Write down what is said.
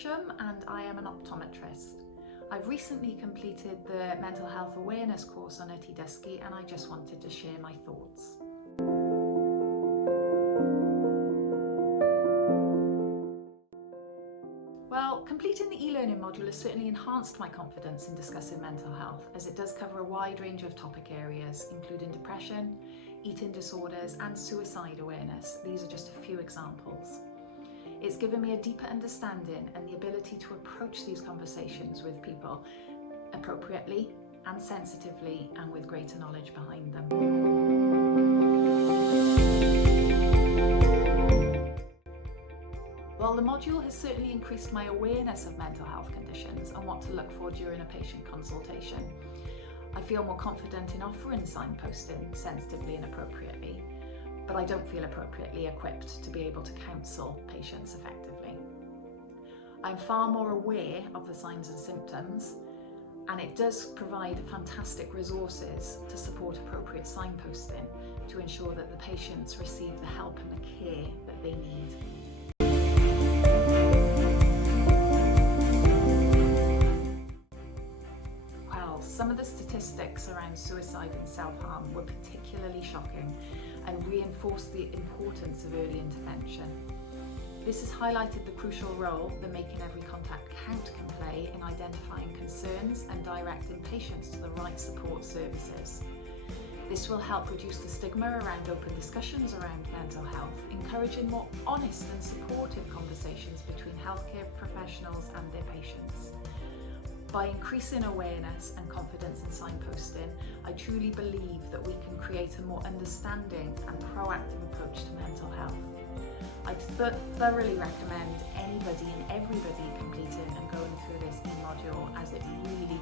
Gresham and I am an optometrist. I've recently completed the Mental Health Awareness course on Yti and I just wanted to share my thoughts. Well, completing the e-learning module has certainly enhanced my confidence in discussing mental health, as it does cover a wide range of topic areas, including depression, eating disorders and suicide awareness. These are just a few examples. It's given me a deeper understanding and the ability to approach these conversations with people appropriately and sensitively and with greater knowledge behind them. Well, the module has certainly increased my awareness of mental health conditions and what to look for during a patient consultation. I feel more confident in offering signposting sensitively and appropriately, but I don't feel appropriately equipped to be able to counsel patients effectively. I'm far more aware of the signs and symptoms, and it does provide fantastic resources to support appropriate signposting to ensure that the patients receive the help and the care that they need. Some of the statistics around suicide and self-harm were particularly shocking and reinforced the importance of early intervention. This has highlighted the crucial role that Making Every Contact Count can play in identifying concerns and directing patients to the right support services. This will help reduce the stigma around open discussions around mental health, encouraging more honest and supportive conversations between healthcare professionals and their patients. By increasing awareness and confidence in signposting, I truly believe that we can create a more understanding and proactive approach to mental health. I'd thoroughly recommend anybody and everybody completing and going through this e-module, as it really